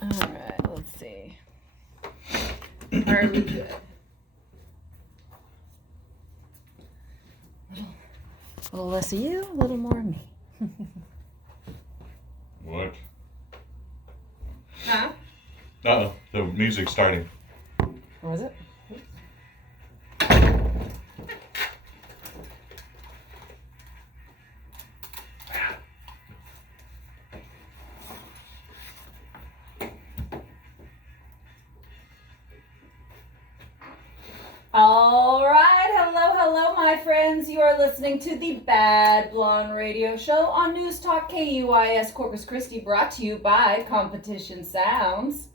All right, let's see. Are we good? A little less of you, a little more of me. What? Huh? Uh-oh, the music's starting. What was it? All right, hello, my friends. You are listening to the Bad Blonde Radio Show on News Talk KUIS Corpus Christi, brought to you by Competition Sounds.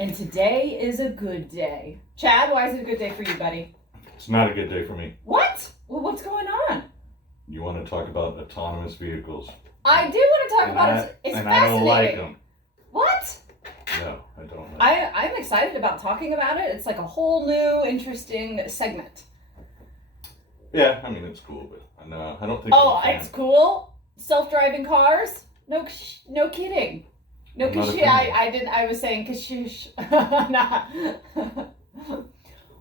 And today is a good day. Chad, why is it a good day for you, buddy? It's not a good day for me. What? Well, what's going on? You want to talk about autonomous vehicles? I do want to talk about it. It's and fascinating. I don't like them. What? No, I don't like them. I'm excited about talking about it. It's like a whole new, interesting segment. Yeah, I mean, it's cool, but I don't think... Oh, it's cool? Self-driving cars? No kidding. No, I was saying kashish. Nah.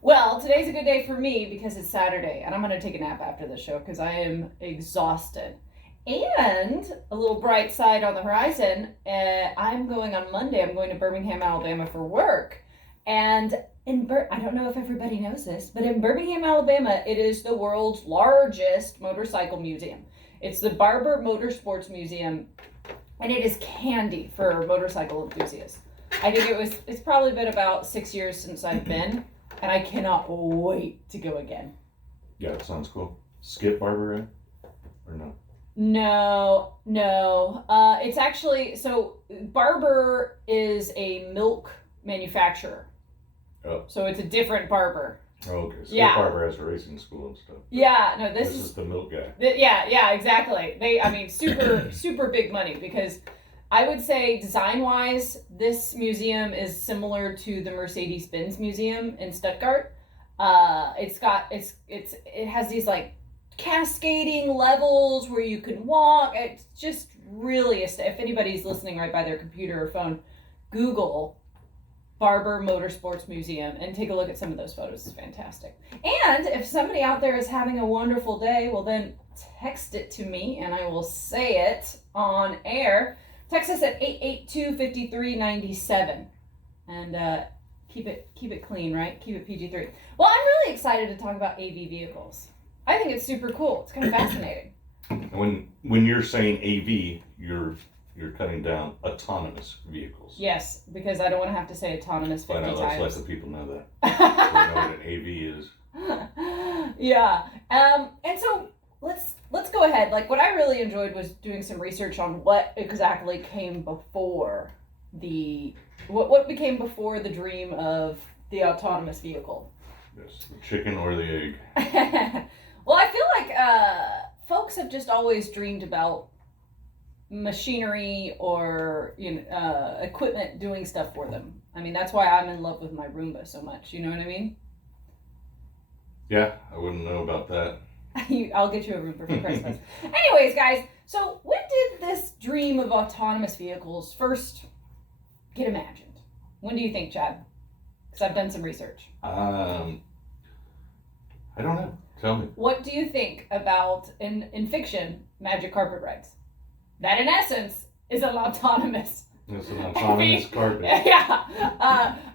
Well, today's a good day for me because it's Saturday, and I'm going to take a nap after the show because I am exhausted. And a little bright side on the horizon, I'm going on Monday. I'm going to Birmingham, Alabama for work. And I don't know if everybody knows this, but in Birmingham, Alabama, it is the world's largest motorcycle museum. It's the Barber Motorsports Museum, and it is candy for motorcycle enthusiasts. I think it's probably been about 6 years since I've been, and I cannot wait to go again. Yeah, it sounds cool. Skip Barber, right? Or no? No. It's actually, so Barber is a milk manufacturer. Oh. So it's a different Barber. Oh, okay. Skip Yeah. Barber has a racing school and stuff. Yeah, no, this is the milk guy. Yeah, exactly. Super big money, because I would say design-wise, this museum is similar to the Mercedes-Benz Museum in Stuttgart. It has these like cascading levels where you can walk. It's just really, if anybody's listening right by their computer or phone, Google Barber Motorsports Museum and take a look at some of those photos. It's fantastic. And if somebody out there is having a wonderful day, well then text it to me and I will say it on air. Text us at 882-5397 and keep it clean, right? Keep it PG-3. Well, I'm really excited to talk about AV vehicles. I think it's super cool. It's kind of fascinating. And when you're saying AV, you're cutting down autonomous vehicles. Yes, because I don't want to have to say autonomous 50 times. Let's let the people know that. They know what an AV is. Yeah. And so let's go ahead. Like, what I really enjoyed was doing some research on what exactly came before what became before the dream of the autonomous vehicle. Yes, the chicken or the egg. Well, I feel like folks have just always dreamed about machinery or equipment doing stuff for them. I mean, that's why I'm in love with my Roomba so much. You know what I mean? Yeah, I wouldn't know about that. I'll get you a Roomba for Christmas. Anyways, guys, so when did this dream of autonomous vehicles first get imagined? When do you think, Chad? Because I've done some research. I don't know. Tell me. What do you think about, in fiction, magic carpet rides? That, in essence, is an autonomous. It's an autonomous carpet. Yeah.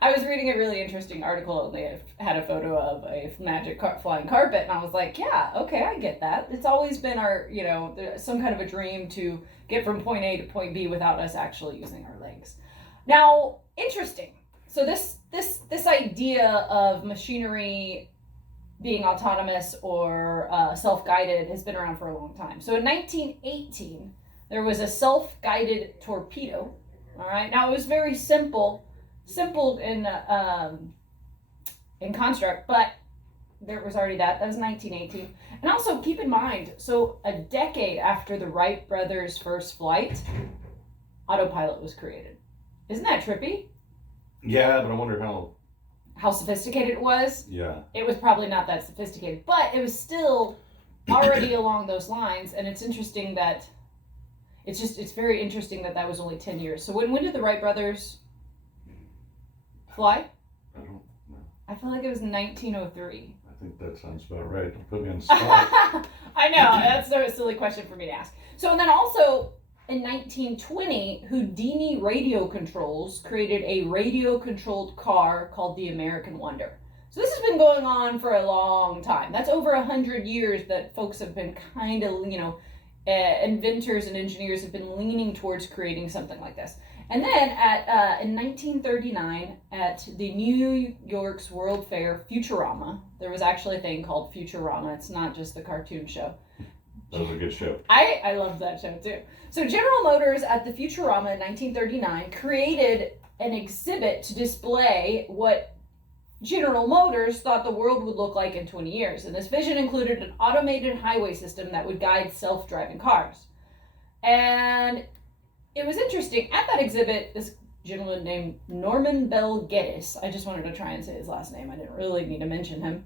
I was reading a really interesting article, and they had a photo of a magic flying carpet, and I was like, yeah, okay, I get that. It's always been our, some kind of a dream to get from point A to point B without us actually using our legs. Now, interesting. So this idea of machinery being autonomous or self-guided has been around for a long time. So in 1918, there was a self-guided torpedo. All right. Now it was very simple in construct, but there was already that. That was 1918. And also keep in mind, so a decade after the Wright brothers' first flight, autopilot was created. Isn't that trippy? Yeah, but I wonder how sophisticated it was. Yeah. It was probably not that sophisticated, but it was still already along those lines. And it's interesting that it's very interesting that was only 10 years. So when did the Wright brothers fly? I don't know. I feel like it was 1903. I think that sounds about right. Don't put me on the spot. I know, that's a silly question for me to ask. So, and then also in 1920, Houdini Radio Controls created a radio-controlled car called the American Wonder. So this has been going on for a long time. That's over 100 years that folks have been kind of, inventors and engineers have been leaning towards creating something like this. And then in 1939, at the New York's World Fair Futurama, there was actually a thing called Futurama. It's not just the cartoon show. That was a good show. I loved that show too. So General Motors at the Futurama in 1939 created an exhibit to display what General Motors thought the world would look like in 20 years. And this vision included an automated highway system that would guide self-driving cars. And it was interesting. At that exhibit, this gentleman named Norman Bell Geddes, I just wanted to try and say his last name. I didn't really need to mention him,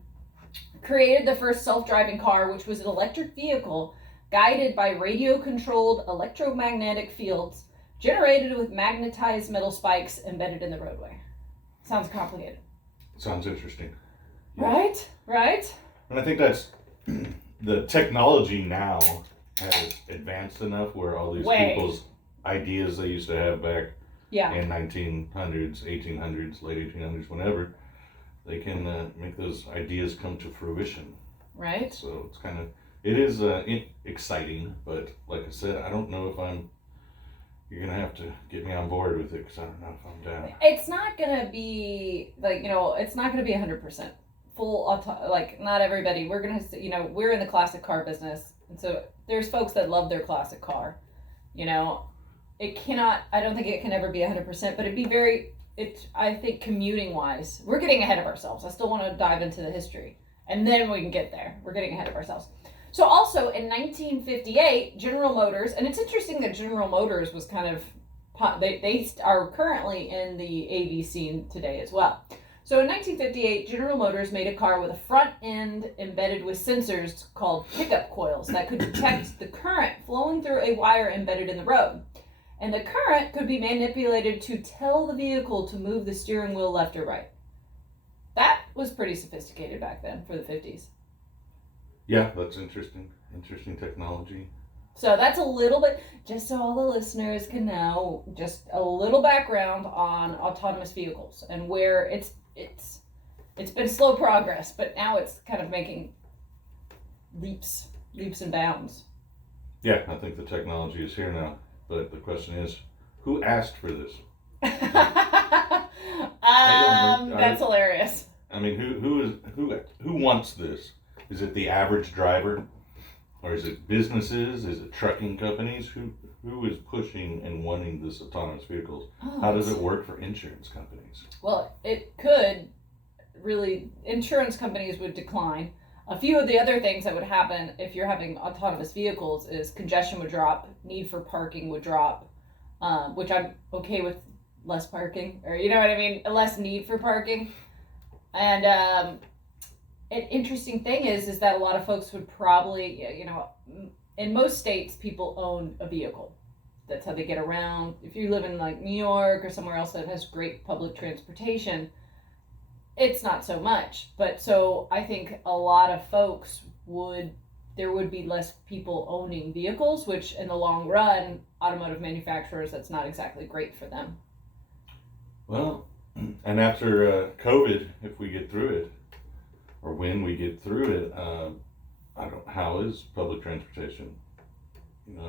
created the first self-driving car, which was an electric vehicle guided by radio-controlled electromagnetic fields generated with magnetized metal spikes embedded in the roadway. Sounds complicated. Sounds interesting. Right? Right? And I think that's the technology now has advanced enough where all these people's ideas they used to have back in 1900s, 1800s, late 1800s, whenever, they can make those ideas come to fruition. Right. So it's kind of, it is exciting, but like I said, I don't know if you're going to have to get me on board with it because I don't know if I'm down. It's not going to be, it's not going to be 100% full, not everybody. We're going to, we're in the classic car business. And so there's folks that love their classic car. It cannot, I don't think it can ever be 100%, but it'd be I think commuting wise, we're getting ahead of ourselves. I still want to dive into the history and then we can get there. We're getting ahead of ourselves. So also in 1958, General Motors, and it's interesting that General Motors was kind of, they are currently in the AV scene today as well. So in 1958, General Motors made a car with a front end embedded with sensors called pickup coils that could detect the current flowing through a wire embedded in the road. And the current could be manipulated to tell the vehicle to move the steering wheel left or right. That was pretty sophisticated back then for the 50s. Yeah, that's interesting. Interesting technology. So that's a little bit, just so all the listeners can know, just a little background on autonomous vehicles and where it's been slow progress, but now it's kind of making leaps and bounds. Yeah, I think the technology is here now. But the question is, who asked for this? That's hilarious. I mean, who wants this? Is it the average driver, or is it businesses? Is it trucking companies? Who is pushing and wanting this autonomous vehicles? How does it work for insurance companies? Well, it could really. Insurance companies would decline. A few of the other things that would happen if you're having autonomous vehicles is congestion would drop, need for parking would drop, which I'm okay with less parking, or you know what I mean, less need for parking. And an interesting thing is that a lot of folks would probably, in most states, people own a vehicle. That's how they get around. If you live in like New York or somewhere else that has great public transportation, it's not so much. But so I think a lot of folks there would be less people owning vehicles, which in the long run, automotive manufacturers, that's not exactly great for them. Well, and after COVID, if we get through it, or when we get through it, how is public transportation?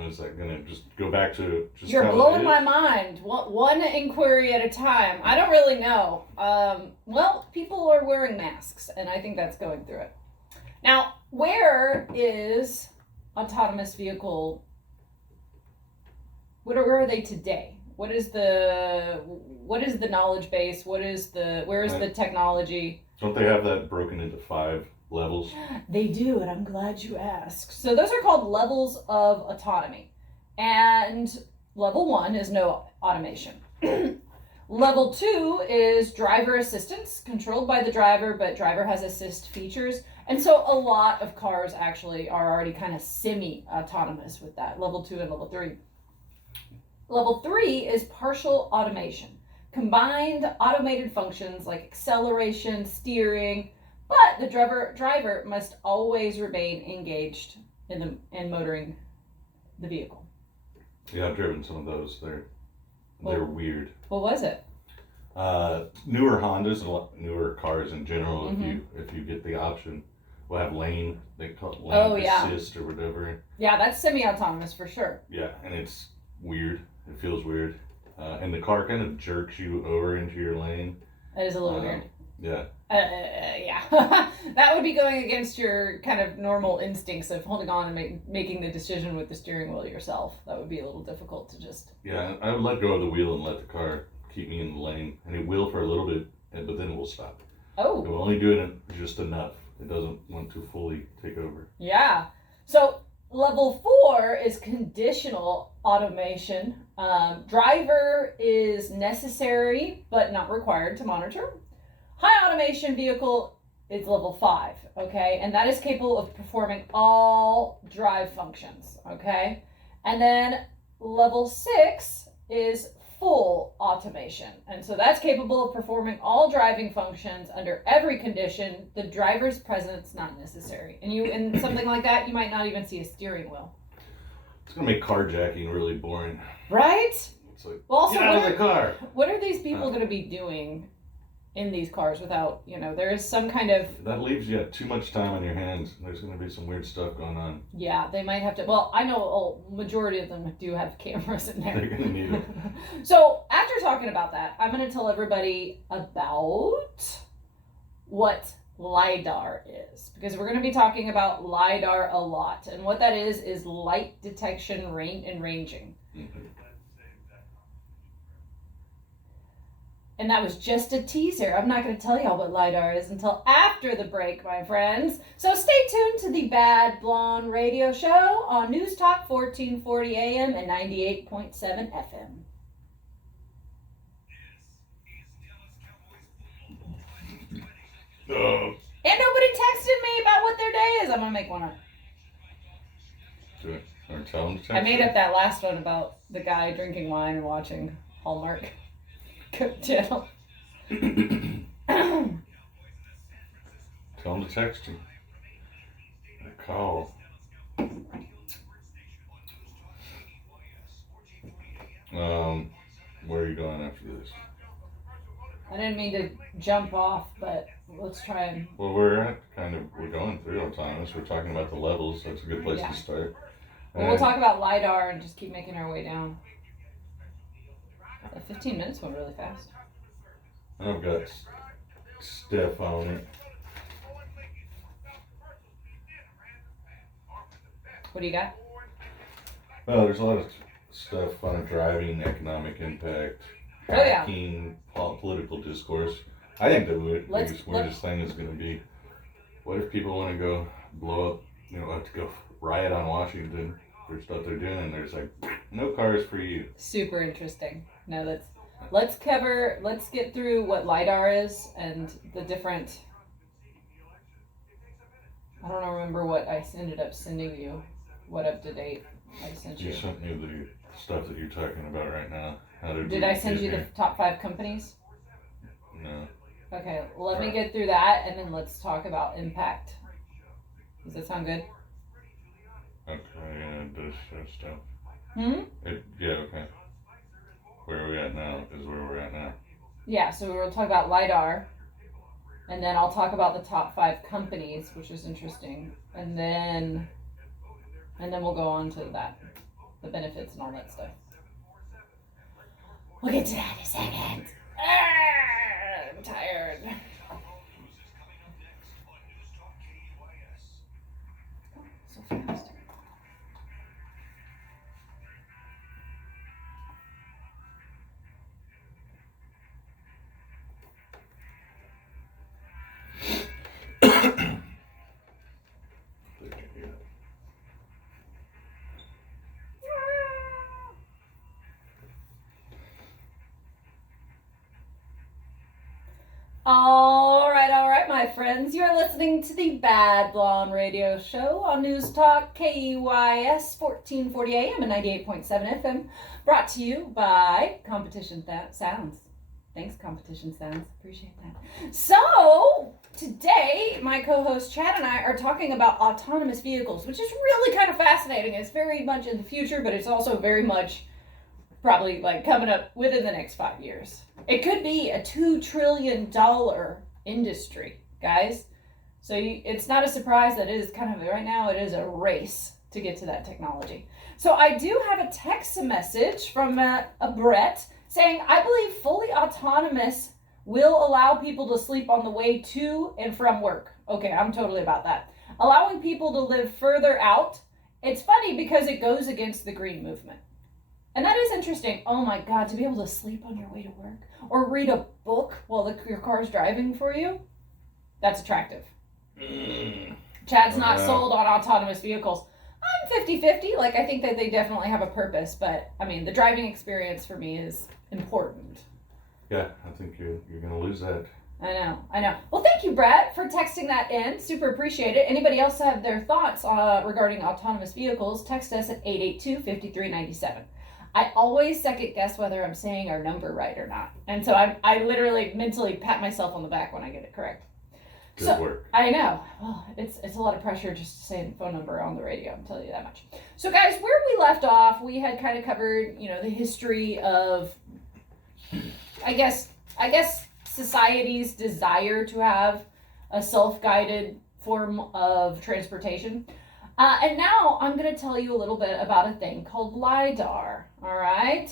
Is that going to just go back to just You're how blowing it is? my mind. One inquiry at a time. I don't really know. Well, people are wearing masks, and I think that's going through it. Now, where is autonomous vehicle? Where are they today? What is the knowledge base? Where is the technology? Don't they have that broken into 5 levels? They do, and I'm glad you asked. So those are called levels of autonomy. And level 1 is no automation. Level 2 is driver assistance, controlled by the driver, but driver has assist features. And so a lot of cars actually are already kind of semi-autonomous with that, level 2 and level 3. Level 3 is partial automation. Combined automated functions like acceleration, steering, but the driver must always remain engaged in motoring the vehicle. Yeah, I've driven some of those. They're weird. What was it? Newer Hondas and newer cars in general, if you get the option, will have lane. They call it lane assist or whatever. Yeah, that's semi-autonomous for sure. Yeah, and it's weird. It feels weird. And the car kind of jerks you over into your lane. That is a little weird. Yeah. Yeah. That would be going against your kind of normal instincts of holding on and making the decision with the steering wheel yourself. That would be a little difficult to just... Yeah, I would let go of the wheel and let the car keep me in the lane. And it will for a little bit, but then it will stop. Oh. It will only do it just enough. It doesn't want to fully take over. Yeah. So level 4 is conditional automation. Driver is necessary but not required to monitor. High automation vehicle is level 5, okay? And that is capable of performing all drive functions, okay? And then level 6 is full automation. And so that's capable of performing all driving functions under every condition. The driver's presence not necessary. And in something like that, you might not even see a steering wheel. It's going to make carjacking really boring. Right? It's like, well, also, get out of the car. What are these people going to be doing in these cars without, there is some kind of... That leaves you too much time on your hands. There's going to be some weird stuff going on. Yeah, they might have to... Well, I know a majority of them do have cameras in there. They're going to need it. So, after talking about that, I'm going to tell everybody about what LiDAR is. Because we're going to be talking about LiDAR a lot. And what that is light detection, and ranging. Mm-hmm. And that was just a teaser. I'm not going to tell y'all what LiDAR is until after the break, my friends. So stay tuned to the Bad Blonde Radio Show on News Talk 1440 AM and 98.7 FM. And nobody texted me about what their day is. I'm going to make one up. Do it. Or tell them to text I made up that last one about the guy drinking wine and watching Hallmark channel. Tell them to text you. Call. Where are you going after this? I didn't mean to jump off, but let's try and... Well, we're going through autonomous. We're talking about the levels. That's a good place to start. Well, we'll talk about LiDAR and just keep making our way down. 15 minutes went really fast. I've got Steph on it. What do you got? Well, there's a lot of stuff on driving, economic impact, hacking, political discourse. I think the weirdest thing is going to be, what if people want to go blow up, to go riot on Washington for stuff they're doing, and there's like, no cars for you. Super interesting. No, let's get through what LiDAR is and the different... I don't remember what I ended up sending you. What up to date I sent you. You sent me the stuff that you're talking about right now. Did I send you the top 5 companies? No. Okay, let me get through that and then let's talk about impact. Does that sound good? Okay, yeah, it does show stuff. Yeah, okay. Where are we at now is where we're at now. Yeah, so we'll talk about LiDAR, and then I'll talk about the top 5 companies, which is interesting, and then we'll go on to that, the benefits and all that stuff. We'll get to that in a second. I'm tired. So fast. All right, my friends. You're listening to the Bad Blonde Radio Show on News Talk KUYS 1440 AM and 98.7 FM, brought to you by Competition Sounds. Thanks, Competition Sounds. Appreciate that. So, today, my co-host Chad and I are talking about autonomous vehicles, which is really kind of fascinating. It's very much in the future, but it's also very much probably like coming up within the next 5 years. It could be a $2 trillion industry, guys. So it's not a surprise that it is kind of, right now, it is a race to get to that technology. So I do have a text message from a Brett saying, I believe fully autonomous will allow people to sleep on the way to and from work. Okay, I'm totally about that. Allowing people to live further out. It's funny because it goes against the green movement. And that is interesting. Oh my God, to be able to sleep on your way to work or read a book while your car's driving for you, that's attractive. Chad's not sold on autonomous vehicles. I'm 50-50. Like, I think that they definitely have a purpose, but I mean, the driving experience for me is important. Yeah, I think you're going to lose that. I know. Well, thank you, Brett, for texting that in. Super appreciate it. Anybody else have their thoughts regarding autonomous vehicles, text us at 882-5397. I always second guess whether I'm saying our number right or not. And so I literally mentally pat myself on the back when I get it correct. Good work. I know. Well, it's a lot of pressure just to say the phone number on the radio. I'm telling you that much. So guys, where we left off, we had kind of covered, the history of, I guess society's desire to have a self-guided form of transportation. And now I'm going to tell you a little bit about a thing called LiDAR, all right?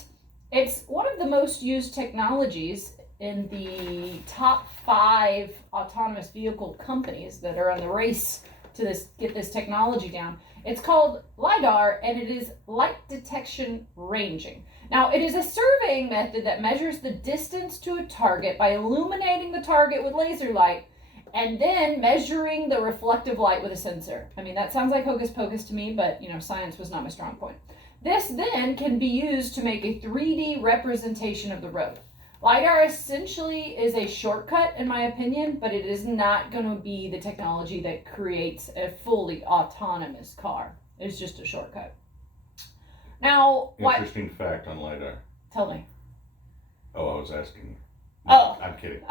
It's one of the most used technologies in the top 5 autonomous vehicle companies that are in the race to get this technology down. It's called LiDAR, and it is light detection ranging. Now, it is a surveying method that measures the distance to a target by illuminating the target with laser light and then measuring the reflective light with a sensor. I mean, that sounds like hocus pocus to me, but, science was not my strong point. This then can be used to make a 3D representation of the road. LiDAR essentially is a shortcut, in my opinion, but it is not going to be the technology that creates a fully autonomous car. It's just a shortcut. Now, interesting fact on LiDAR. Tell me. Oh, I was asking you. No, I'm kidding.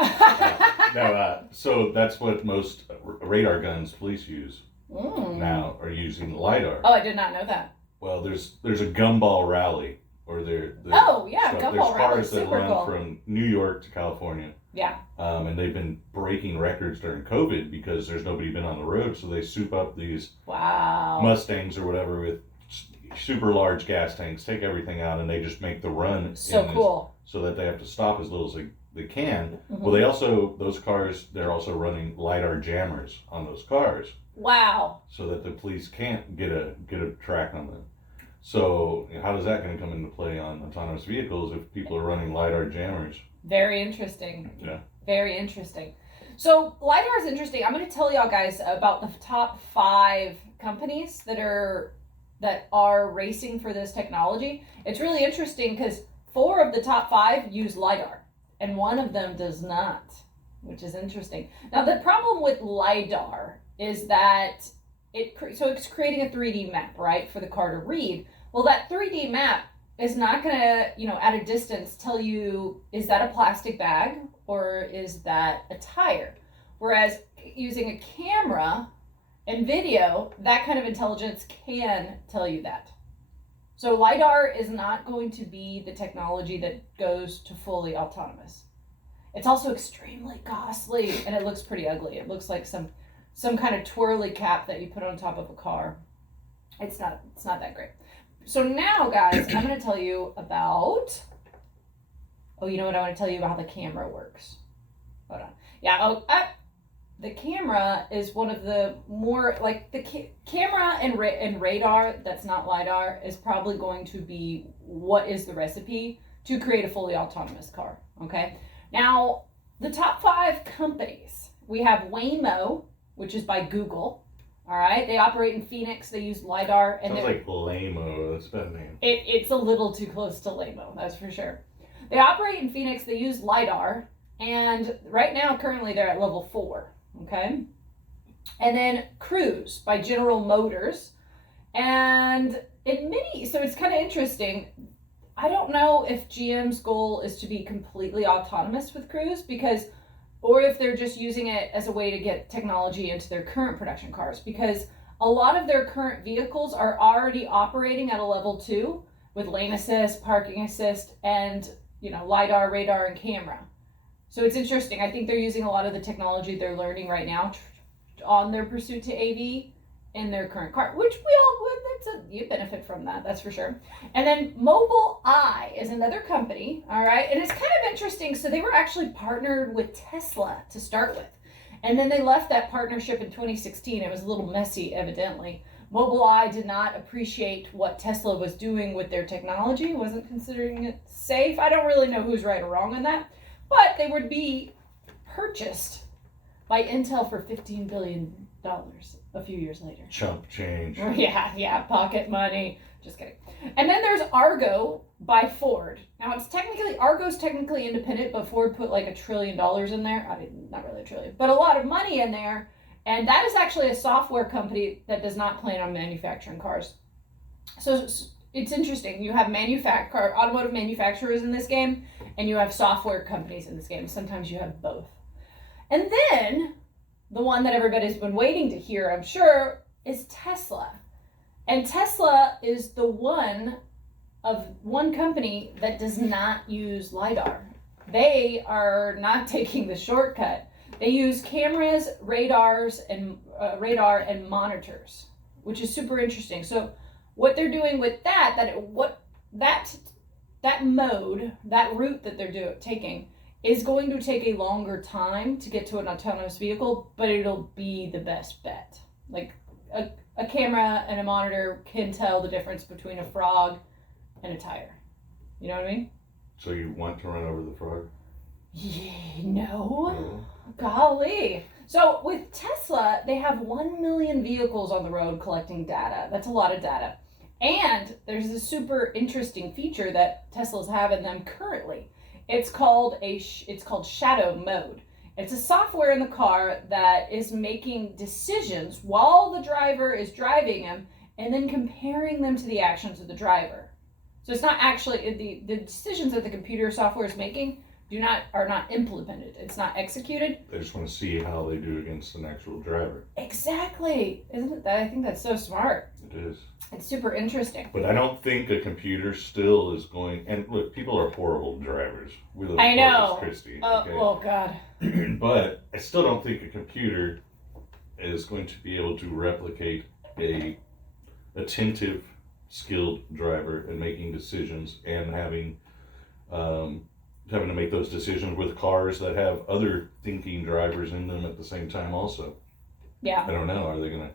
So that's what most radar guns police use now are using LiDAR. Oh, I did not know that. Well, there's a gumball rally, or gumball rally. There's cars that super run cool. from New York to California. Yeah. And they've been breaking records during COVID because there's nobody been on the road, so they soup up these Mustangs or whatever with super large gas tanks, take everything out, and they just make the run. So cool. So that they have to stop as little as they can. Mm-hmm. Well, those cars, they're also running LiDAR jammers on those cars. Wow. So that the police can't get a track on them. So how is that going to come into play on autonomous vehicles if people are running LiDAR jammers? Very interesting. Yeah. Very interesting. So LiDAR is interesting. I'm going to tell y'all guys about the top 5 companies that are racing for this technology. It's really interesting because 4 of the top 5 use LiDAR, and 1 of them does not, which is interesting. Now, the problem with LiDAR is that it's creating a 3D map, right, for the car to read. Well, that 3D map is not going to, at a distance tell you, is that a plastic bag or is that a tire? Whereas using a camera and video, that kind of intelligence can tell you that. So LiDAR is not going to be the technology that goes to fully autonomous. It's also extremely costly, and it looks pretty ugly. It looks like some kind of twirly cap that you put on top of a car. It's not that great. So now, guys, I'm going to tell you about... Oh, you know what? I want to tell you about how the camera works. Hold on. Yeah, the camera is one of the more, like, the camera and radar that's not LiDAR is probably going to be what is the recipe to create a fully autonomous car, okay? Now, the top 5 companies, we have Waymo, which is by Google, all right? They operate in Phoenix. They use LiDAR. And sounds like Lamo. That's a bad name. It's a little too close to Lamo, that's for sure. They operate in Phoenix. They use LiDAR. And right now, currently, they're at level 4. Okay. And then Cruise by General Motors. And so it's kind of interesting. I don't know if GM's goal is to be completely autonomous with Cruise or if they're just using it as a way to get technology into their current production cars, because a lot of their current vehicles are already operating at a level 2 with lane assist, parking assist, and LiDAR, radar, and camera. So it's interesting. I think they're using a lot of the technology they're learning right now on their pursuit to AV in their current car, which we all would. You benefit from that, that's for sure. And then Mobileye is another company, all right? And it's kind of interesting. So they were actually partnered with Tesla to start with. And then they left that partnership in 2016. It was a little messy, evidently. Mobileye did not appreciate what Tesla was doing with their technology, wasn't considering it safe. I don't really know who's right or wrong on that. But they would be purchased by Intel for $15 billion a few years later. Chump change. Yeah, pocket money. Just kidding. And then there's Argo by Ford. Now Argo's technically independent, but Ford put like $1 trillion in there. I mean, not really $1 trillion, but a lot of money in there. And that is actually a software company that does not plan on manufacturing cars. So it's interesting. You have automotive manufacturers in this game, and you have software companies in this game. Sometimes you have both. And then the one that everybody's been waiting to hear, I'm sure, is Tesla. And Tesla is the one company that does not use LiDAR. They are not taking the shortcut. They use cameras, radar and monitors, which is super interesting. So what they're doing with that mode, that route that they're taking, is going to take a longer time to get to an autonomous vehicle, but it'll be the best bet. Like a camera and a monitor can tell the difference between a frog and a tire. You know what I mean? So you want to run over the frog? Yeah, no. Golly. So with Tesla, they have 1 million vehicles on the road collecting data. That's a lot of data. And there's a super interesting feature that Teslas have in them currently. It's called shadow mode. It's a software in the car that is making decisions while the driver is driving them and then comparing them to the actions of the driver. So it's not actually the decisions that the computer software is making are not implemented. It's not executed. They just want to see how they do against an actual driver. Exactly. Isn't it that? I think that's so smart. It is. It's super interesting. But I don't think a computer still is going. And look, people are horrible drivers. We live in Corpus Christi. Okay? Oh God. But I still don't think a computer is going to be able to replicate a attentive, skilled driver in making decisions and having to make those decisions with cars that have other thinking drivers in them at the same time also. Yeah. I don't know. Are they going to...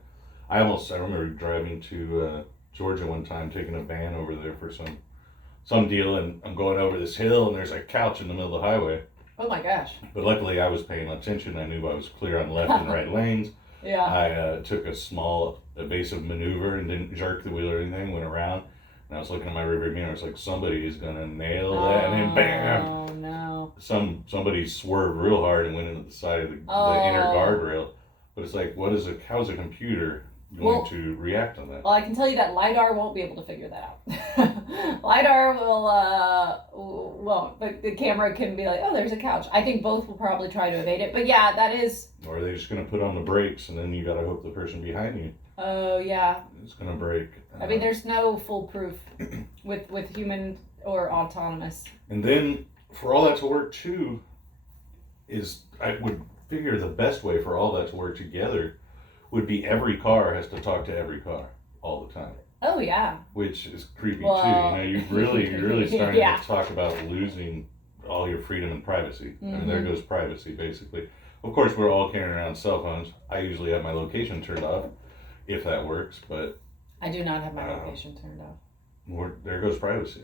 I remember driving to Georgia one time, taking a van over there for some deal, and I'm going over this hill, and there's a couch in the middle of the highway. Oh my gosh. But luckily I was paying attention. I knew I was clear on left and right lanes. Yeah. I took a small evasive maneuver and didn't jerk the wheel or anything, went around. And I was looking at my rearview mirror. I was like, somebody is gonna nail that, and then bam! Oh no! Somebody swerved real hard and went into the side of the inner guardrail. But it's like, how's a computer going to react on that? Well, I can tell you that LiDAR won't be able to figure that out. LiDAR will, the camera can be like, oh, there's a couch. I think both will probably try to evade it. But yeah, that is. Or are they just gonna put on the brakes and then you gotta hope the person behind you? Oh yeah. It's gonna break. I mean, there's no foolproof with human or autonomous. And then for all that to work too, I would figure the best way for all that to work together would be every car has to talk to every car all the time. Oh yeah. Which is creepy too. You're really starting to talk about losing all your freedom and privacy. Mm-hmm. I mean, there goes privacy basically. Of course, we're all carrying around cell phones. I usually have my location turned off, if that works, but I do not have my location turned off. There goes privacy.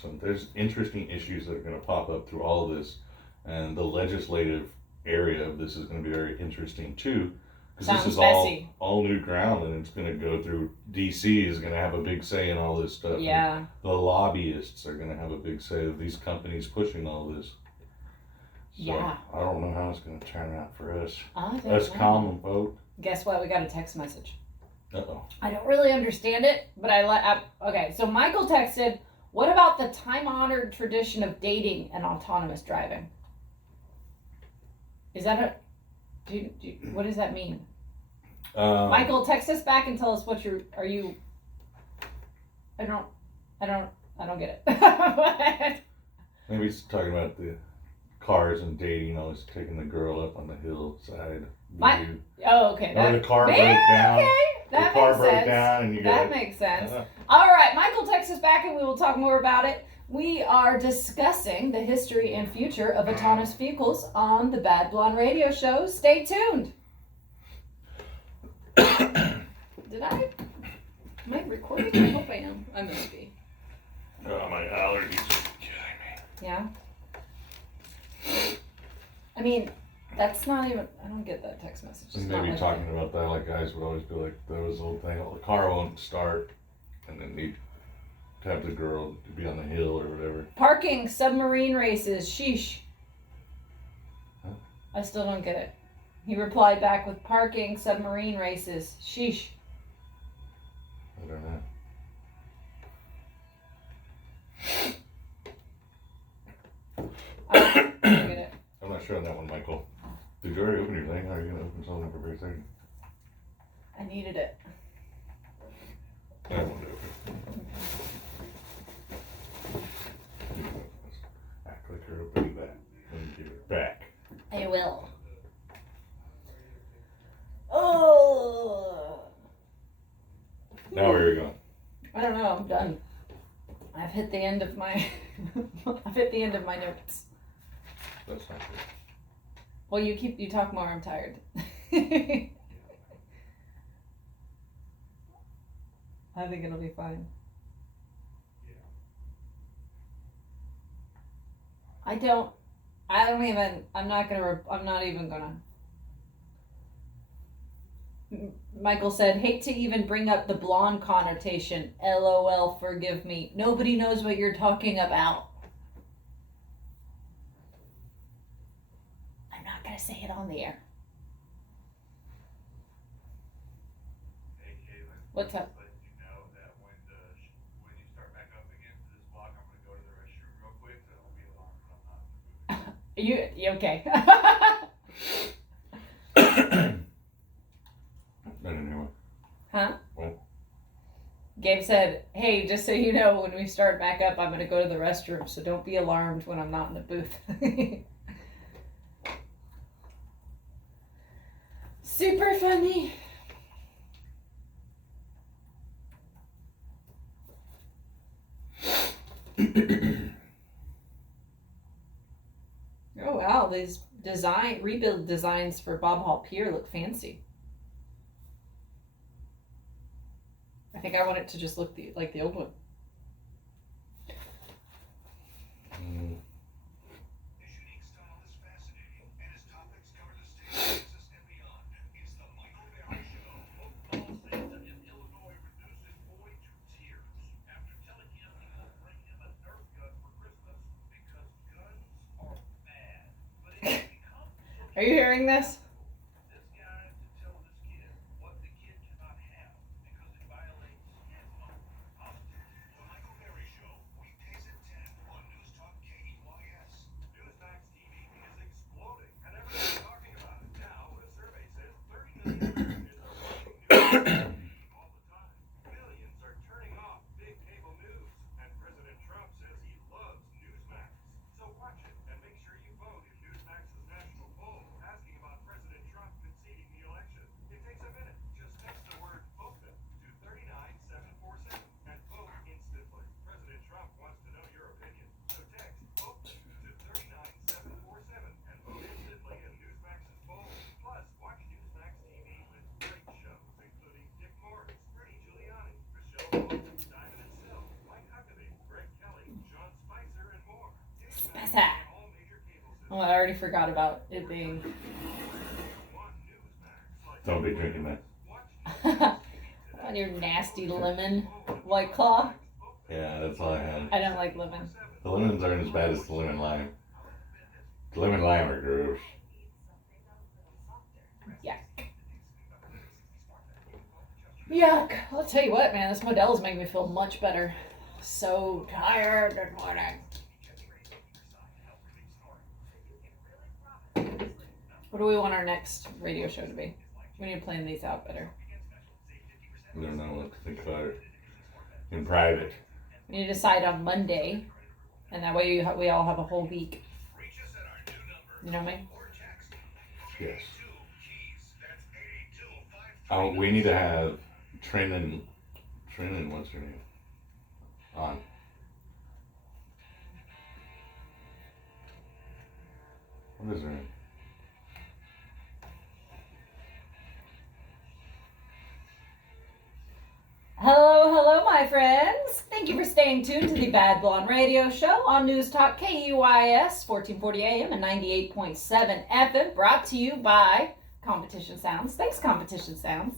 So there's interesting issues that are going to pop up through all of this, and the legislative area of this is going to be very interesting too, because this is all new ground, and it's going to go through. DC is going to have a big say in all this stuff. Yeah. The lobbyists are going to have a big say of these companies pushing all this. Yeah. I don't know how it's going to turn out for us. Us common folk. Guess what? We got a text message. Uh-oh. I don't really understand it, but okay, so Michael texted, what about the time-honored tradition of dating and autonomous driving? Is that what does that mean? Michael, text us back and tell us what I don't get it. Maybe he's talking about the cars and dating, always taking the girl up on the hillside. Okay. The car broke down. Okay. That makes sense. That makes sense. All right, Michael, text us back and we will talk more about it. We are discussing the history and future of autonomous vehicles on the Bad Blonde Radio Show. Stay tuned. Am I recording? I hope I am. I must be. My allergies are killing me. Yeah? I mean, that's not even, I don't get that text message. And maybe talking about that, like guys would always be like, there was a little thing, well, the car won't start, and then need to have the girl be on the hill or whatever. Parking submarine races, sheesh. Huh? I still don't get it. He replied back with parking submarine races, sheesh. I don't know. I don't get it. I'm not sure on that one, Michael. Did you already open your thing? How are you going to open something for very second? I needed it. I won't open. Act like you're opening that. Let me give it back. I will. Oh. Now where are you going? I don't know. I'm done. I've hit the end of my. Notes. That's not good. Well, you talk more. I'm tired. I think it'll be fine. I'm not even gonna. Michael said, hate to even bring up the blonde connotation. LOL, forgive me. Nobody knows what you're talking about. I'm not going to say it on the air. Hey, Caitlin. What's up? Let you know that when you start back up again for this vlog, I'm going to go to the restroom real quick, so don't be alarmed when I'm not in the booth. You okay? Anyway. Huh? What? Gabe said, hey, just so you know, when we start back up, I'm going to go to the restroom, so don't be alarmed when I'm not in the booth. Super funny. Oh, wow, these rebuild designs for Bob Hall Pier look fancy. I think I want it to just look like the old one. His unique style is fascinating, and his topics cover the state of Texas and beyond. It's the Michael Barry Show. Football Santa in Illinois reduced his boy to tears after telling him he will bring him a Nerf gun for Christmas because guns are bad. But it has become Are you hearing this? this guy to tell this kid what the kid cannot have because it violates his law. The Michael Barry Show, weekdays at 10 on News Talk KEYS. Newsmax TV is exploding, and everyone's talking about it. Now, a survey says 30 million Americans are watching News TV all the time. Millions are turning off big cable news, and President Trump says he loves Newsmax. So watch it, and make sure you vote in Newsmax's national poll asking about President Trump conceding the election. It takes a minute. Just text the word "open" to 39747 and vote instantly. President Trump wants to know your opinion. So text "open" to 39747 and vote instantly in Newsmax's poll. Plus, watch Newsmax TV with great shows including Dick Morris, Rudy Giuliani, Michelle Obama, Diamond and Silk, Mike Huckabee, Greg Kelly, Sean Spicer, and more. Newsmax Spicer. on all major cable systems. Oh, I already forgot about it being. Don't be drinking that. On your nasty lemon White Claw. Yeah, that's all I had. I don't like lemon. The lemons aren't as bad as the lemon lime. Lemon lime are gross. Yuck. Yuck. I'll tell you what, man, this Modelo's making me feel much better. So tired this morning. What do we want our next radio show to be? We need to plan these out better. I don't know what to think about it in private. We need to decide on Monday, and that way we all have a whole week. You know what I mean? Yes. Oh, we need to have Trin and what's her name on. What is her name? Hello, my friends. Thank you for staying tuned to the Bad Blonde Radio Show on News Talk KUIS 1440 AM and 98.7 FM, brought to you by Competition Sounds. Thanks, Competition Sounds.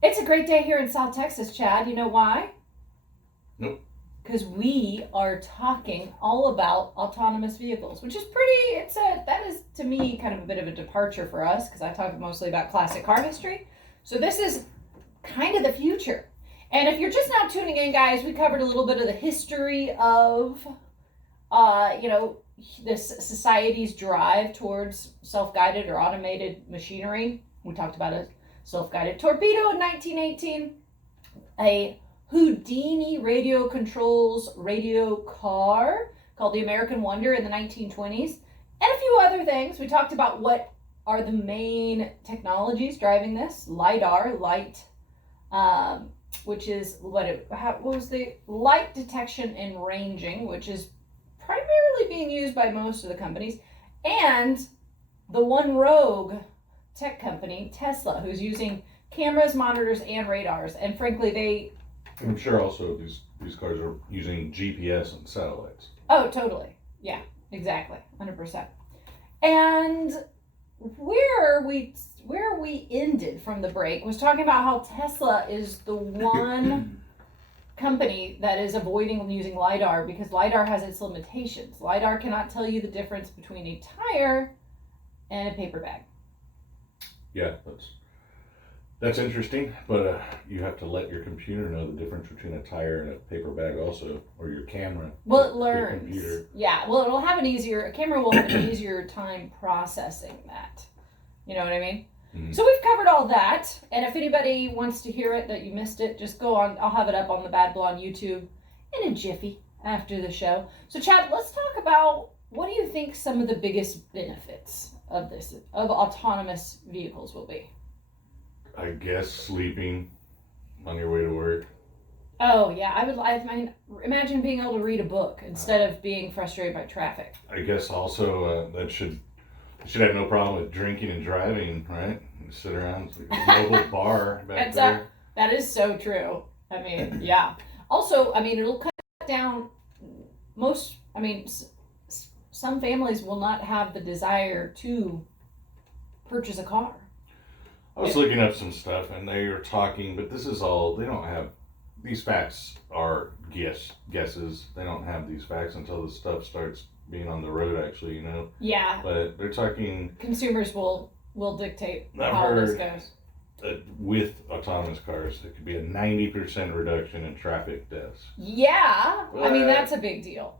It's a great day here in South Texas, Chad. You know why? Nope. Because we are talking all about autonomous vehicles, which is pretty, that is to me kind of a bit of a departure for us, because I talk mostly about classic car history. So this is kind of the future. And if you're just now tuning in, guys, we covered a little bit of the history of, this society's drive towards self-guided or automated machinery. We talked about a self-guided torpedo in 1918, a Houdini radio controls radio car called the American Wonder in the 1920s, and a few other things. We talked about what are the main technologies driving this. LiDAR, which is what was the light detection and ranging, which is primarily being used by most of the companies, and the one rogue tech company, Tesla, who's using cameras, monitors, and radars. And frankly, I'm sure also these cars are using GPS and satellites. Oh, totally. Yeah, exactly. 100%. And where we ended from the break was talking about how Tesla is the one company that is avoiding using LiDAR because LiDAR has its limitations. LiDAR cannot tell you the difference between a tire and a paper bag. Yeah, that's interesting, but you have to let your computer know the difference between a tire and a paper bag also, or your camera. Well, it learns. Yeah, well, a camera will have an easier time processing that. You know what I mean? Mm-hmm. So we've covered all that, and if anybody wants to hear it, that you missed it, just go on. I'll have it up on the Bad Blonde YouTube in a jiffy after the show. So Chad, let's talk about, what do you think some of the biggest benefits of autonomous vehicles will be? I guess sleeping on your way to work. Oh yeah, I mean, imagine being able to read a book instead of being frustrated by traffic. I guess also that should have no problem with drinking and driving, right? You sit around, it's like a mobile bar back there. That is so true. I mean, yeah. Also, I mean, it'll cut down some families will not have the desire to purchase a car. I was looking up some stuff, and they were talking, but this is all, they don't have, these facts are guesses. They don't have these facts until the stuff starts being on the road, actually, you know? Yeah. But they're talking... Consumers will dictate how this goes. With autonomous cars, it could be a 90% reduction in traffic deaths. Yeah. I mean, that's a big deal.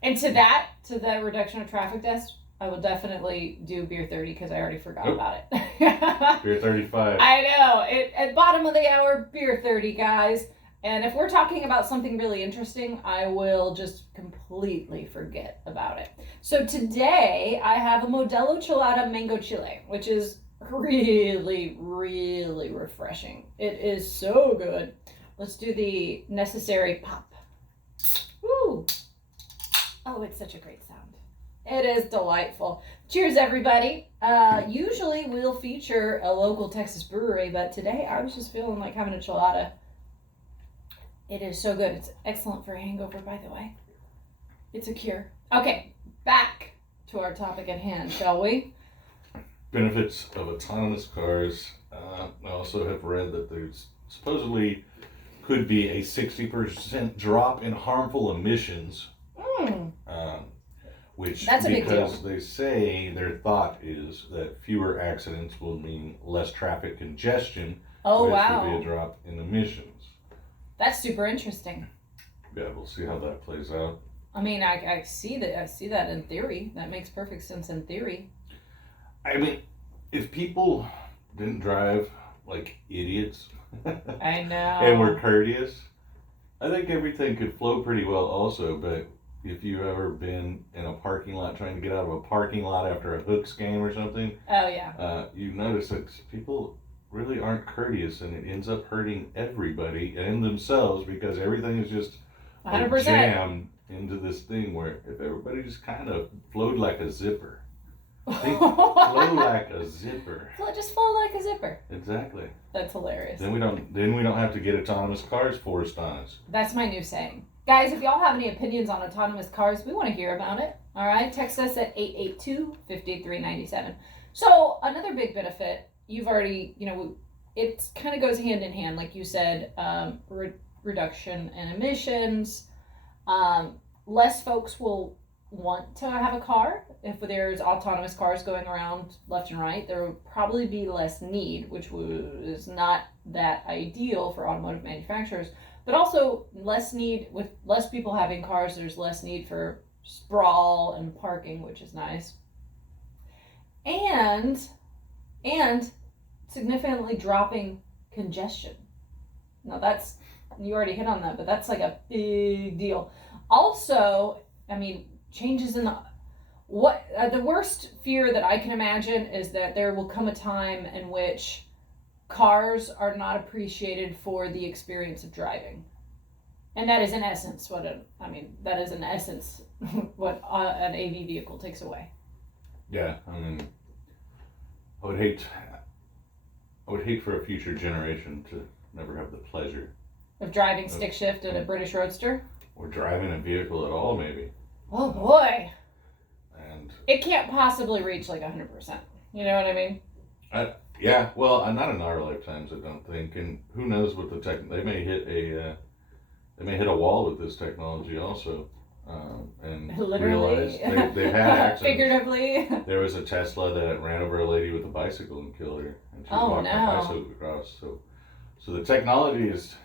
And to that reduction of traffic deaths, I will definitely do beer 30 because I already forgot about it. Beer 35. I know. At bottom of the hour, beer 30, guys. And if we're talking about something really interesting, I will just completely forget about it. So today, I have a Modelo Chelada Mango Chile, which is really, really refreshing. It is so good. Let's do the necessary pop. Woo! Oh, it's such a great sound. It is delightful. Cheers, everybody. Usually we'll feature a local Texas brewery, but today I was just feeling like having a chelada. It is so good. It's excellent for a hangover, by the way. It's a cure. Okay, back to our topic at hand, shall we? Benefits of autonomous cars. I also have read that there's supposedly could be a 60% drop in harmful emissions. Which, that's a big deal. because they say their thought is that fewer accidents will mean less traffic congestion. Oh, which wow. will be a drop in emissions. That's super interesting. Yeah, we'll see how that plays out. I mean, I see that. I see that in theory. That makes perfect sense in theory. I mean, if people didn't drive like idiots I know. and were courteous, I think everything could flow pretty well also. But if you've ever been in a parking lot trying to get out of a parking lot after a Hooks game or something, Oh, yeah. You notice that people really aren't courteous, and it ends up hurting everybody and themselves because everything is just 100%. jammed into this thing where if everybody just kind of flowed like a zipper. Flow like a zipper. Just flow like a zipper. Exactly. That's hilarious. Then we don't have to get autonomous cars forced on us. That's my new saying. Guys, if y'all have any opinions on autonomous cars, we want to hear about it. All right, text us at 882-5397. So another big benefit, you've already, it kind of goes hand in hand, like you said, reduction in emissions. Less folks will want to have a car. If there's autonomous cars going around left and right, there will probably be less need, which is not that ideal for automotive manufacturers. But also less need, with less people having cars, there's less need for sprawl and parking, which is nice. And significantly dropping congestion. Now you already hit on that, but that's like a big deal. Also, I mean, changes in the worst fear that I can imagine is that there will come a time in which cars are not appreciated for the experience of driving. And that is in essence what an AV vehicle takes away. Yeah, I mean, I would hate for a future generation to never have the pleasure of driving stick shift in a British Roadster? Or driving a vehicle at all, maybe. Oh boy. And it can't possibly reach like 100%. You know what I mean? Yeah, well, not in our lifetimes, I don't think. And who knows what they may hit a wall with this technology also, and literally realize they've had accidents. Figuratively. There was a Tesla that ran over a lady with a bicycle and killed her, and she was walking a bicycle across. So the technology is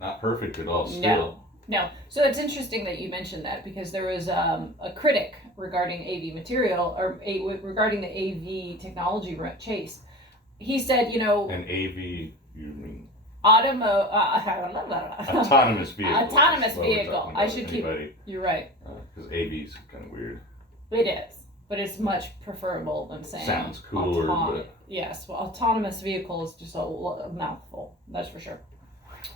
not perfect at all still. No. So it's interesting that you mentioned that, because there was a critic regarding AV material, regarding the AV technology chase. He said, An AV, you mean? Autonomous vehicle. Autonomous vehicle. I should keep. You're right. Because AV is kind of weird. It is, but it's much preferable than saying. Sounds cooler, but yes. Well, autonomous vehicle is just a mouthful. That's for sure.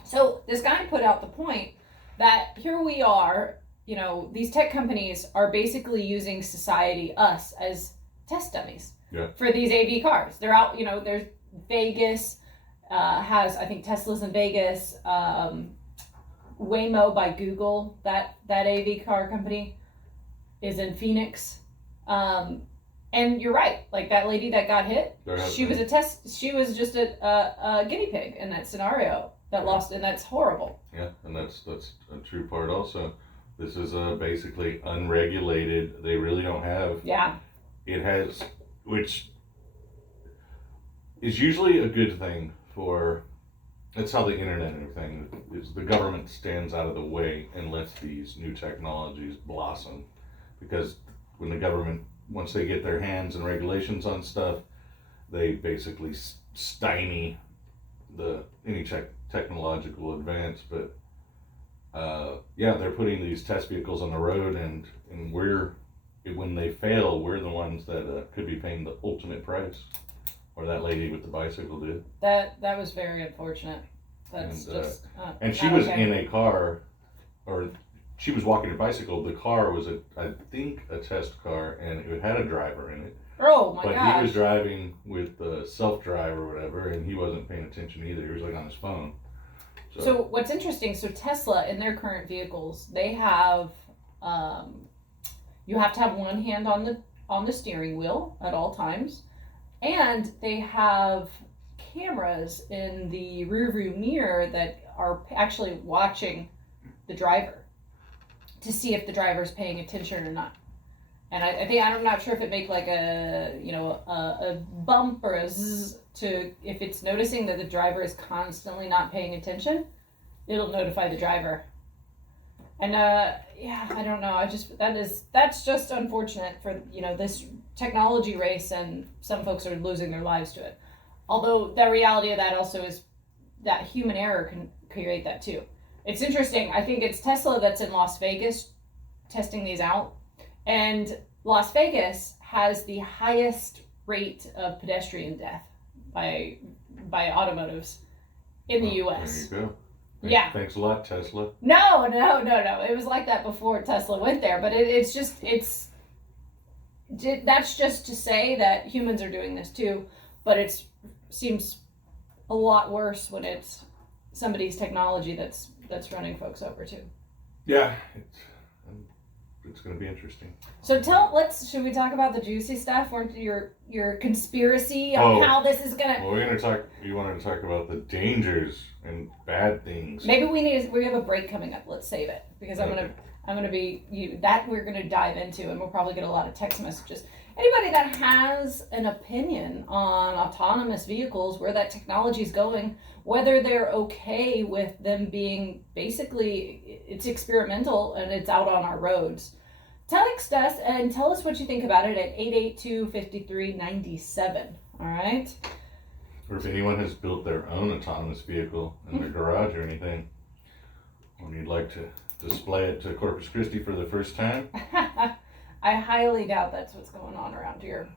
So this guy put out the point that here we are. These tech companies are basically using society, us, as test dummies. Yeah. For these AV cars. They're out. There's Vegas. I think Tesla's in Vegas, Waymo by Google, that AV car company is in Phoenix, and you're right, like that lady that got hit, she was just a guinea pig in that scenario that lost, and that's horrible. Yeah, and that's a true part also. This is basically unregulated. They really don't have. Yeah. It has, which is usually a good thing. That's how the internet and everything is. The government stands out of the way and lets these new technologies blossom, because when the government, once they get their hands and regulations on stuff, they basically stymie any technological advance. But they're putting these test vehicles on the road, and when they fail, we're the ones that could be paying the ultimate price. Or that lady with the bicycle did. That was very unfortunate. That's and she was in a car, or she was walking her bicycle. The car was I think a test car, and it had a driver in it. Oh my gosh! But he was driving with the self-drive or whatever, and he wasn't paying attention either. He was like on his phone. So what's interesting? So Tesla, in their current vehicles, they have you have to have one hand on the steering wheel at all times. And they have cameras in the rearview mirror that are actually watching the driver to see if the driver's paying attention or not. And I'm not sure if it make like a bump or a zzz if it's noticing that the driver is constantly not paying attention, it'll notify the driver. And I don't know. That's just unfortunate for this technology race, and some folks are losing their lives to it. Although the reality of that also is that human error can create that too. It's interesting. I think it's Tesla that's in Las Vegas testing these out, and Las Vegas has the highest rate of pedestrian death by automotives in the U.S. There you go. Yeah. Thanks a lot, Tesla. No. It was like that before Tesla went there, but that's just to say that humans are doing this too, but it seems a lot worse when it's somebody's technology that's running folks over too. Yeah, it's going to be interesting. So should we talk about the juicy stuff? Weren't your conspiracy on how this is gonna? Well, you wanted to talk about the dangers and bad things. Maybe we have a break coming up. Let's save it because I'm gonna be that we're gonna dive into, and we'll probably get a lot of text messages. Anybody that has an opinion on autonomous vehicles, where that technology is going, whether they're okay with them being basically it's experimental and it's out on our roads, text us and tell us what you think about it at 882-5397. All right. Or if anyone has built their own autonomous vehicle in their garage or anything, and you'd like to display it to Corpus Christi for the first time. I highly doubt that's what's going on around here.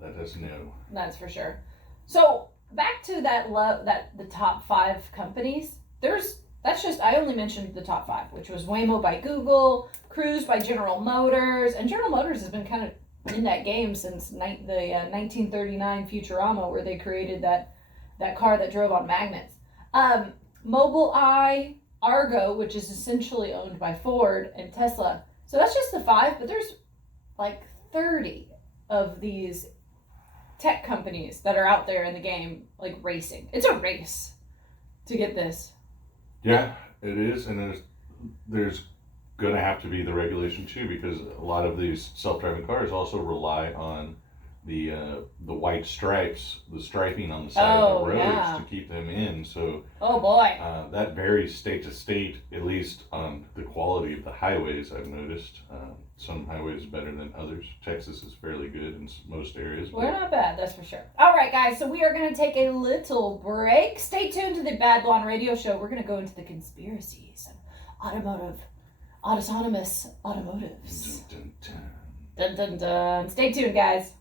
That is new. That's for sure. So back to the top 5 companies. I only mentioned the top 5, which was Waymo by Google, Cruise by General Motors, and General Motors has been kind of in that game since the 1939 Futurama, where they created that car that drove on magnets. Mobileye, Argo, which is essentially owned by Ford, and Tesla. So that's just the 5, but there's like 30 of these tech companies that are out there in the game, like racing. It's a race to get this. Yeah, it is, and there's going to have to be the regulation too, because a lot of these self-driving cars also rely on the white stripes, the striping on the side of the roads to keep them in. So that varies state to state, at least on the quality of the highways. I've noticed some highways better than others. Texas is fairly good in most areas. We're not bad, that's for sure. All right, guys, so we are going to take a little break. Stay tuned to the Bad Blonde Radio Show. We're going to go into the conspiracies of autonomous automotives. Dun, dun, dun. Dun, dun, dun. Stay tuned, guys.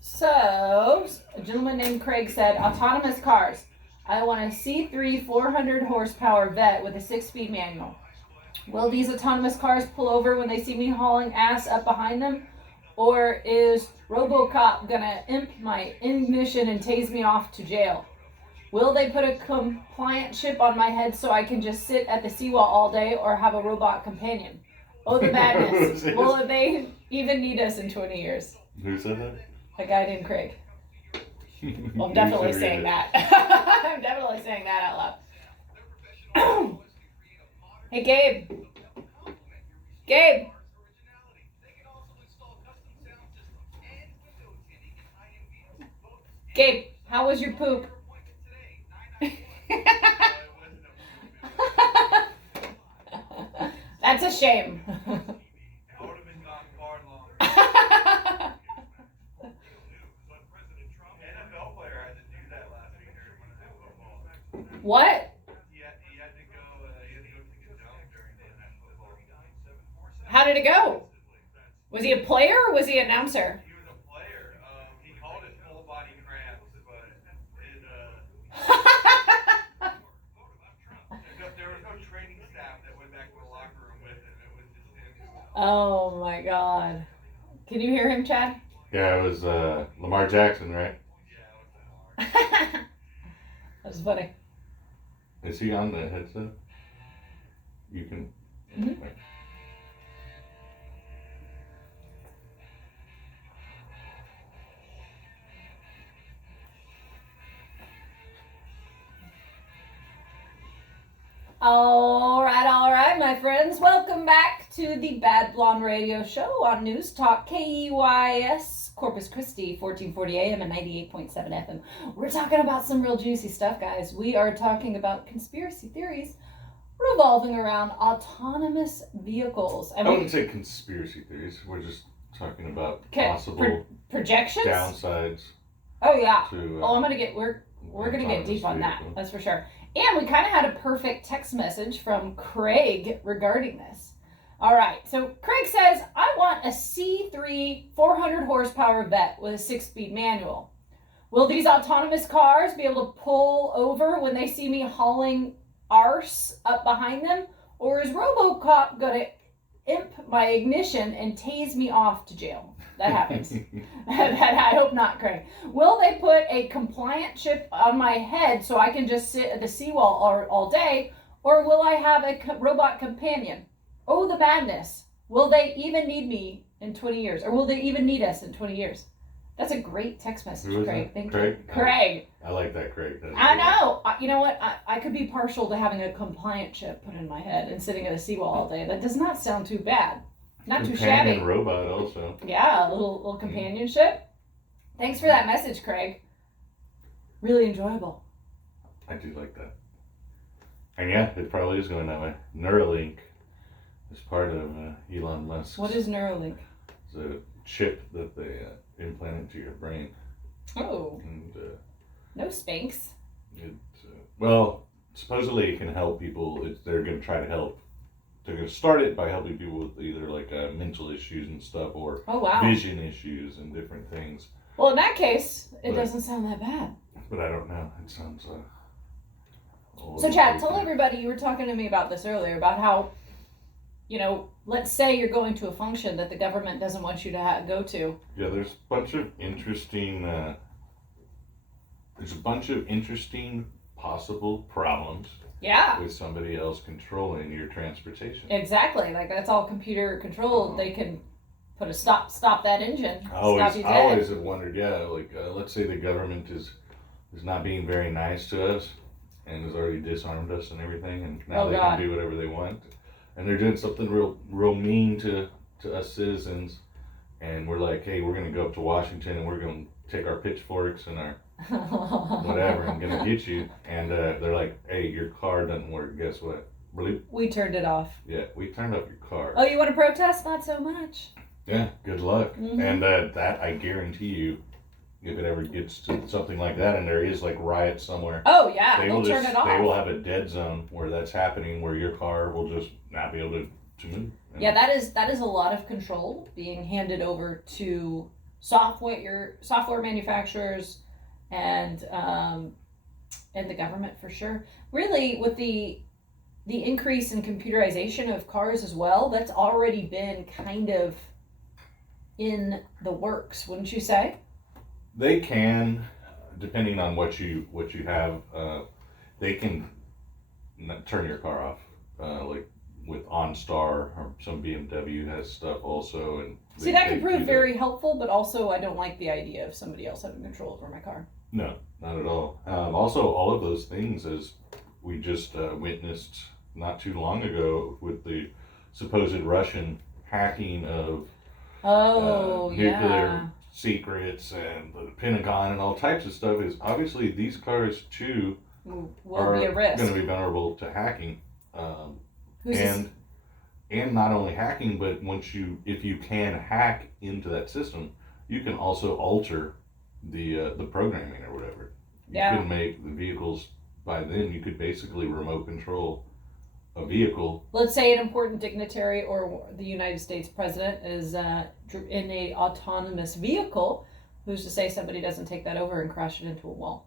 So, a gentleman named Craig said, autonomous cars. I want a C3 400 horsepower Vet with a 6-speed manual. Will these autonomous cars pull over when they see me hauling ass up behind them? Or is RoboCop gonna imp my ignition and tase me off to jail? Will they put a compliant chip on my head so I can just sit at the seawall all day or have a robot companion? Oh, the badness. Will they even need us in 20 years? Who said that? A guy named Craig. Well, I'm definitely saying that. I'm definitely saying that out loud. Hey, Gabe. Gabe. Gabe, how was your poop? That's a shame. What? He had to go take a dump during the National Football. How did it go? Was he a player or was he an announcer? He was a player. He called it full body cramps, but there was no training staff that went back to the locker room with him. It was just him. Oh my God. Can you hear him, Chad? Yeah, it was Lamar Jackson, right? Yeah, it was Lamar. That was funny. Is he on the headset? You can. Mm-hmm. All right, my friends. Welcome back to the Bad Blonde Radio Show on News Talk KEYS, Corpus Christi, 1440 AM and 98.7 FM. We're talking about some real juicy stuff, guys. We are talking about conspiracy theories revolving around autonomous vehicles. And I wouldn't say conspiracy theories. We're just talking about possible projections, downsides. Oh yeah. To, I'm gonna get we're gonna get deep on that. That's for sure. And we kind of had a perfect text message from Craig regarding this. All right, so Craig says, I want a C3 400 horsepower Vet with a 6-speed manual. Will these autonomous cars be able to pull over when they see me hauling arse up behind them? Or is RoboCop going to imp my ignition and tase me off to jail? That happens. I hope not, Craig. Will they put a compliant chip on my head so I can just sit at the seawall all day? Or will I have a robot companion? Oh, the madness. Will they even need me in 20 years? Or will they even need us in 20 years? That's a great text message, Craig. Thank you. Craig. I like that, Craig. I know. You know what? I could be partial to having a compliant chip put in my head and sitting at a seawall all day. That does not sound too bad. Not too shabby. Companion robot also. Yeah, a little companionship. Thanks for that message, Craig. Really enjoyable. I do like that. And yeah, it probably is going that way. Neuralink is part of Elon Musk's. What is Neuralink? It's a chip that they implant into your brain. Oh. And no spanks. Well, supposedly it can help people. They're going to try to help. They're going to start it by helping people with either like mental issues and stuff or vision issues and different things. Well, in that case, it doesn't sound that bad. But I don't know. It sounds... So, Chad, tell everybody, you were talking to me about this earlier, about how, let's say you're going to a function that the government doesn't want you to go to. Yeah, there's a bunch of interesting... possible problems. Yeah. With somebody else controlling your transportation. Exactly. Like, that's all computer controlled. They can put a stop that engine. I always have wondered, let's say the government is not being very nice to us and has already disarmed us and everything, and now they can do whatever they want. And they're doing something real mean to us citizens, and we're like, hey, we're going to go up to Washington and we're going to take our pitchforks and our whatever, I'm gonna get you. And they're like, hey, your car doesn't work. Guess what? We turned it off. Yeah, we turned off your car. Oh, you want to protest? Not so much. Yeah, good luck. Mm-hmm. And that, I guarantee you, if it ever gets to something like that and there is like riots somewhere. Oh yeah, they'll turn it off. They will have a dead zone where that's happening, where your car will just not be able to move. Yeah, that is a lot of control being handed over to software manufacturers and the government for sure. Really, with the increase in computerization of cars as well, that's already been kind of in the works, wouldn't you say? They can, depending on what you have, they can turn your car off, like with OnStar, or some BMW has stuff also. And see, that could prove very helpful, but also I don't like the idea of somebody else having control over my car. No, not at all. Also, all of those things, as we just witnessed not too long ago with the supposed Russian hacking of nuclear secrets and the Pentagon and all types of stuff, is obviously these cars too will be a risk. Going to be vulnerable to hacking. And not only hacking, but if you can hack into that system, you can also alter the programming or whatever. You can make the vehicles. By then, you could basically remote control a vehicle. Let's say an important dignitary or the United States president is in a autonomous vehicle. Who's to say somebody doesn't take that over and crash it into a wall?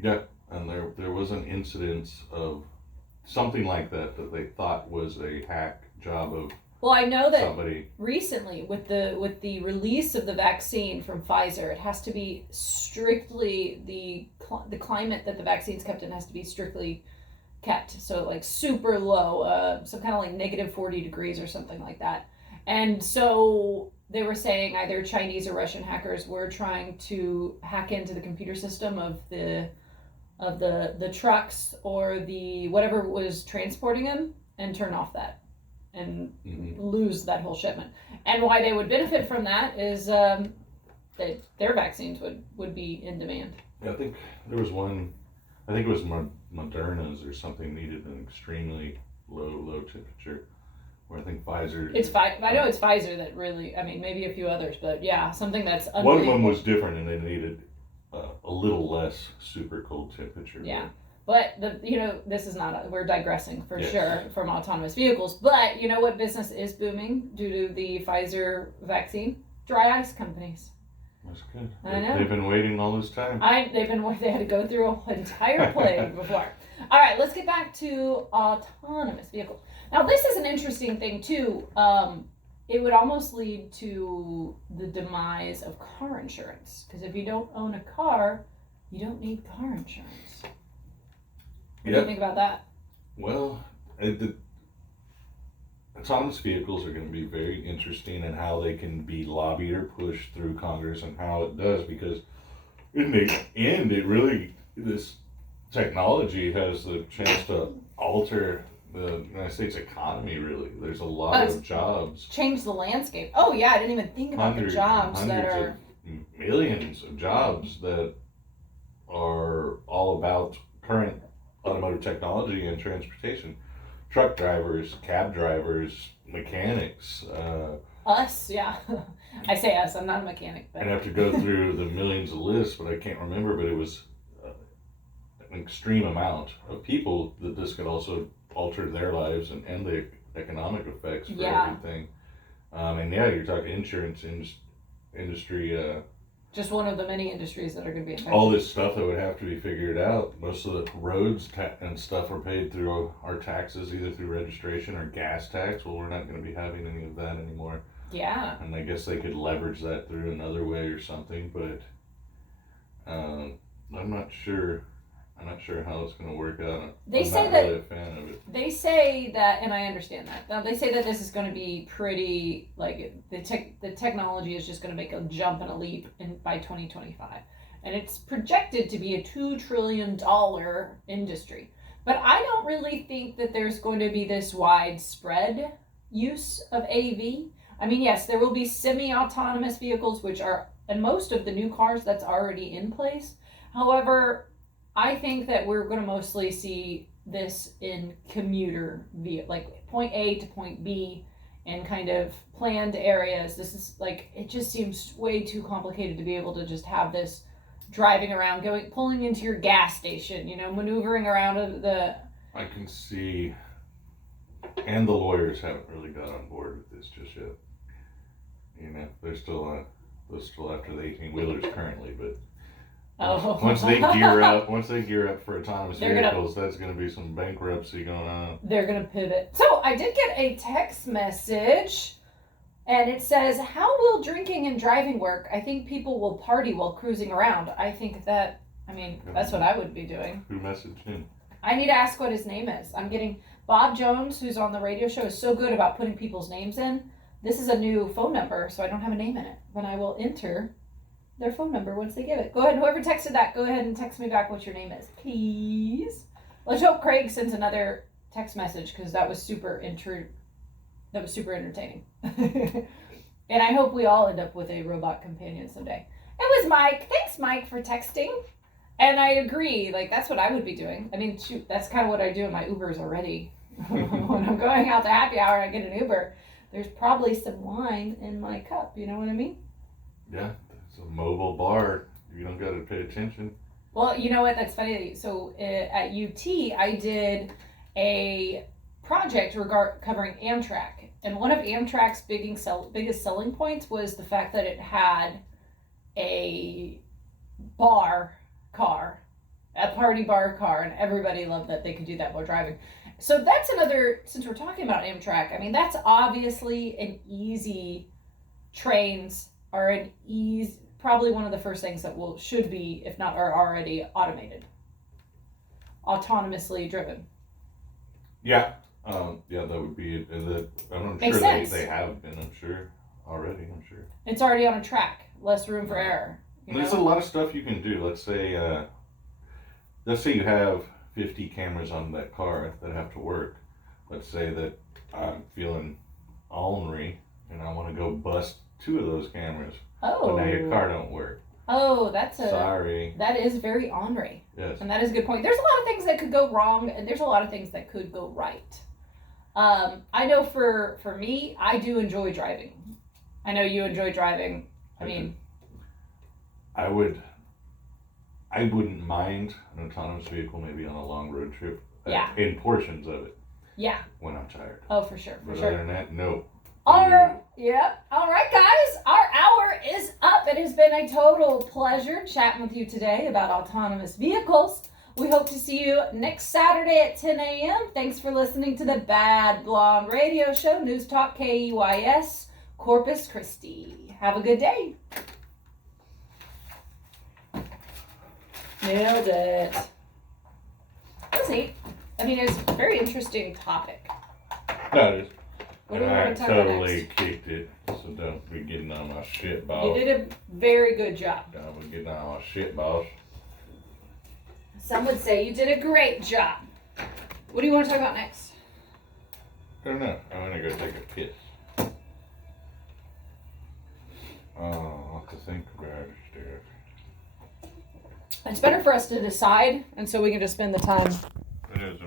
Yeah, and there was an incidence of something like that they thought was a hack job of. Well, I know that recently with the release of the vaccine from Pfizer, it has to be strictly the climate that the vaccine's kept in has to be strictly kept. So like super low, some kind of like negative 40 degrees or something like that. And so they were saying either Chinese or Russian hackers were trying to hack into the computer system of the of the trucks or the whatever was transporting them and turn off that and lose that whole shipment. And why they would benefit from that is that their vaccines would be in demand. Yeah, I think there was one, I think it was Moderna's or something, needed an extremely low temperature, where I think Pfizer. I know it's Pfizer that really, I mean, maybe a few others, but yeah, something that's one of them was different and they needed a little less super cold temperature. Yeah. But this is not. We're digressing for sure from autonomous vehicles. But you know what business is booming due to the Pfizer vaccine? Dry ice companies. That's good. I know. They've been waiting all this time. They had to go through an entire plague before. All right, let's get back to autonomous vehicles. Now, this is an interesting thing too. It would almost lead to the demise of car insurance, because if you don't own a car, you don't need car insurance. What do you think about that? Well, the autonomous vehicles are going to be very interesting in how they can be lobbied or pushed through Congress and how it does, because in the end, this technology has the chance to alter the United States economy, really. There's a lot of jobs. Change the landscape. Oh, yeah, I didn't even think about the jobs that are... Millions of jobs that are all about current automotive technology and transportation. Truck drivers, cab drivers, mechanics. Us, yeah. I say us, I'm not a mechanic. But... I'd have to go through the millions of lists, but I can't remember, but it was an extreme amount of people that this could also alter their lives and the economic effects for everything. And you're talking insurance industry, just one of the many industries that are going to be affected. All this stuff that would have to be figured out. Most of the roads and stuff are paid through our taxes, either through registration or gas tax. Well, we're not going to be having any of that anymore. Yeah. And I guess they could leverage that through another way or something, but I'm not sure. I'm not sure how it's going to work out. I'm not really a fan of it. They say that, and I understand that. Now, they say that this is going to be pretty, like, the technology is just going to make a jump and a leap by 2025. And it's projected to be a $2 trillion industry. But I don't really think that there's going to be this widespread use of AV. I mean, yes, there will be semi-autonomous vehicles, which are, and most of the new cars, that's already in place. However, I think that we're going to mostly see this in commuter like point A to point B in kind of planned areas. This is like, it just seems way too complicated to be able to just have this driving around, pulling into your gas station, maneuvering around the... I can see, and the lawyers haven't really got on board with this just yet. They're still after the 18-wheelers currently, but once they gear up for autonomous vehicles, that's going to be some bankruptcy going on. They're going to pivot. So I did get a text message, and it says, "How will drinking and driving work? I think people will party while cruising around." I think that, that's what I would be doing. Who messaged him? I need to ask what his name is. I'm getting Bob Jones, who's on the radio show, is so good about putting people's names in. This is a new phone number, so I don't have a name in it, but I will enter their phone number once they give it. Go ahead, whoever texted that, go ahead and text me back what your name is, please. Let's hope Craig sends another text message, because that was super entertaining. And I hope we all end up with a robot companion someday. It was Mike. Thanks, Mike, for texting. And I agree, that's what I would be doing. Shoot, that's kind of what I do in my Ubers already. When I'm going out to happy hour and I get an Uber, there's probably some wine in my cup, you know what I mean? Yeah. It's a mobile bar. You don't got to pay attention. Well, you know what? That's funny. So at UT, I did a project covering Amtrak. And one of Amtrak's biggest selling points was the fact that it had a bar car, a party bar car, and everybody loved that they could do that while driving. So that's another, since we're talking about Amtrak, that's obviously an easy, trains are an easy, probably one of the first things that should be, if not are already automated, autonomously driven. Yeah, that would be it. And I'm sure they have been. I'm sure already. It's already on a track. Less room for error. There's a lot of stuff you can do. Let's say let's say you have 50 cameras on that car that have to work. Let's say that I'm feeling ornery and I want to go bust 2 of those cameras. Oh. But now your car don't work. Oh, Sorry. That is very ornery. Yes. And that is a good point. There's a lot of things that could go wrong, and there's a lot of things that could go right. I know for me, I do enjoy driving. I know you enjoy driving. I wouldn't mind an autonomous vehicle maybe on a long road trip. Yeah. In portions of it. Yeah. When I'm tired. Oh, for sure. But other than that, no. All right, guys, our hour is up. It has been a total pleasure chatting with you today about autonomous vehicles. We hope to see you next Saturday at 10 a.m. Thanks for listening to the Bad Blonde Radio Show, News Talk KEYS, Corpus Christi. Have a good day. Nailed it. That's neat. It's a very interesting topic. That is. What do we And want to I talk about totally next? kicked it, so don't be getting on my shit, boss. You did a very good job. Don't be getting on my shit, boss. Some would say you did a great job. What do you want to talk about next? I don't know. I'm gonna go take a piss. I'll have to think about it. It's better for us to decide, and so we can just spend the time It is.